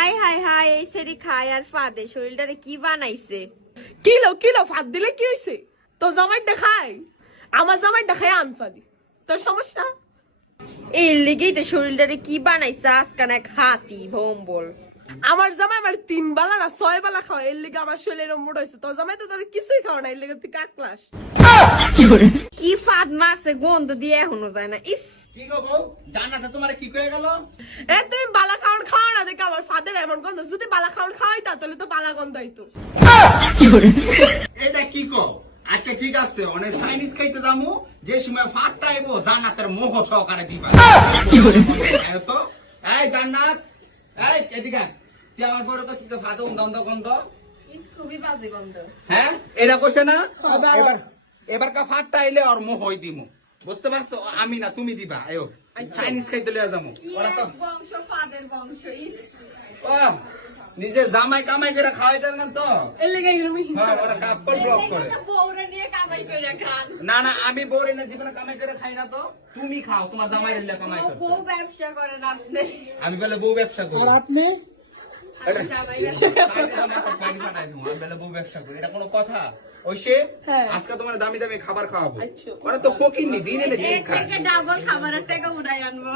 আয় হায় হায় এই সেরি খায় আর ফাদে শরীরটারে কি বানাইছে। কিলো কিলো ফাঁদ দিলে কি হয়েছে? তোর জামাইটা খায়, আমার জামাইটা খায় আমি ফাদি, তোর সমস্যা? এর লেগেই তো শরীরটারে কি বানাইছে আজকান এক হাতি ভম্বল। আমার জামাই আমার 3 বেলা না 6 বেলা খাওয়া, এর লেগে আমার শরীরের মোট হয়েছে। তোর জামাই তো তোর কিছুই খাওয়া না, এর লেগে তুই কাকলাস। কি ফাদ মারছে গন্ধ দিয়ে এখনো যায় না। ইস কি গো বউ, জান্নাতে তোমারে কি কয়ে গেল? এ তুমি বালা খাওয়ান খাওয়া না দেখে আমার ফাদের এমন গন্ধ। যদি বালা খাওয়ান খাওয়াইতা তাহলে তো বালা গন্ধ হইতো। এটা কি কও? আচ্ছা ঠিক আছে, অনেক চাইনিজ খাইতে যামু, যে সময় ফাটটা আইবো জান্নাতের মোহ সহকারে দিবা। আয় তো, এই জান্নাত, এই এদিকে আয়। তুই আমার বড় কাছে তো ফাদে গন্ধ গন্ধ। ইস খুবই বাজে গন্ধ। হ্যাঁ এটা কইছে না? এবার কা ফাটটা আইলে আর মোহ হই দিমু। বুঝতে পারছো? আমি না তুমি দিবা। আয়ো চাইনিজ খাইতে লইয়া যামু। ওরা তো বংশ ফাদের বংশ। ইস নিজে জামাই কামাই করে খাওয়াই দেন না তো। এর লেগে এরকম হ্যাঁ ওরা কাপড় ব্লক করে। বউরে নিয়ে কামাই করে খান। না না আমি বউরে না জীবনে কামাই করে খাই না তো। তুমি খাও, তোমার জামাই এলে কামাই করে। বউ ব্যবসা করেন আপনি। আমি বলে বউ ব্যবসা করি। আর আপনি আমি জামাই ব্যবসা বউ ব্যবসা করি, এটা কোনো কথা? ওইসে হ্যাঁ। আজকে তোমার দামি দামি খাবার খাওয়াবো। আচ্ছা। ওরা তো ফকিরনি, দিন এনে দিন খায়। থেকে ডাবল খাবারের টাকা উড়াই আনবো।